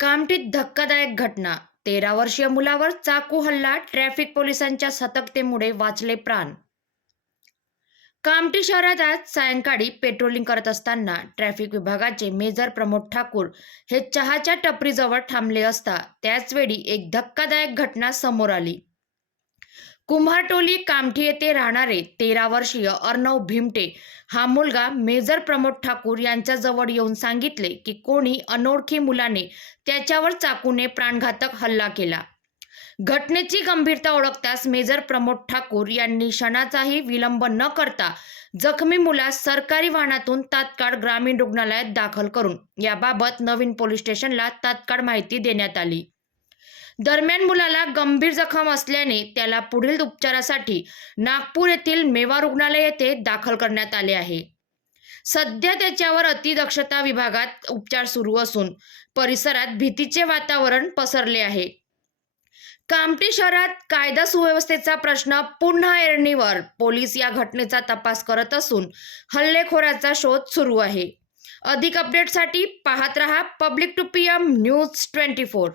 कामठीत धक्कादायक घटना. 13 वर्षीय मुलावर चाकू हल्ला. ट्रॅफिक पोलिसांच्या सतर्कतेमुळे वाचले प्राण. कामठी शहरात आज सायंकाळी पेट्रोलिंग करत असताना ट्रॅफिक विभागाचे मेजर प्रमोद ठाकूर हे चहाच्या टपरीजवळ थांबले असता त्याचवेळी एक धक्कादायक घटना समोर आली. कुम्हारटोली कामठी येथे राहणारे 13 वर्षीय अर्णव भिमटे हा मुलगा मेजर प्रमोद ठाकूर यांच्याजवळ येऊन सांगितले की कोणी अनोळखी मुलाने त्याच्यावर चाकूने प्राणघातक हल्ला केला. घटनेची गंभीरता ओळखताच मेजर प्रमोद ठाकूर यांनी क्षणाचाही विलंब न करता जखमी मुलास सरकारी वाहनातून तात्काळ ग्रामीण रुग्णालयात दाखल करून याबाबत नवीन पोलीस स्टेशनला तात्काळ माहिती देण्यात आली. दरम्यान मुलाला गंभीर जखम असल्याने त्याला पुढील उपचारासाठी नागपूर येथील मेवा रुग्णालय येथे दाखल करण्यात आले आहे. सध्या त्याच्यावर अतिदक्षता विभागात उपचार सुरू असून परिसरात भीतीचे वातावरण पसरले आहे. कामठी शहरात कायदा सुव्यवस्थेचा प्रश्न पुन्हा ऐरणीवर. पोलीस या घटनेचा तपास करत असून हल्लेखोराचा शोध सुरू आहे. अधिक अपडेटसाठी पाहत रहा पब्लिक टू PM न्यूज 24.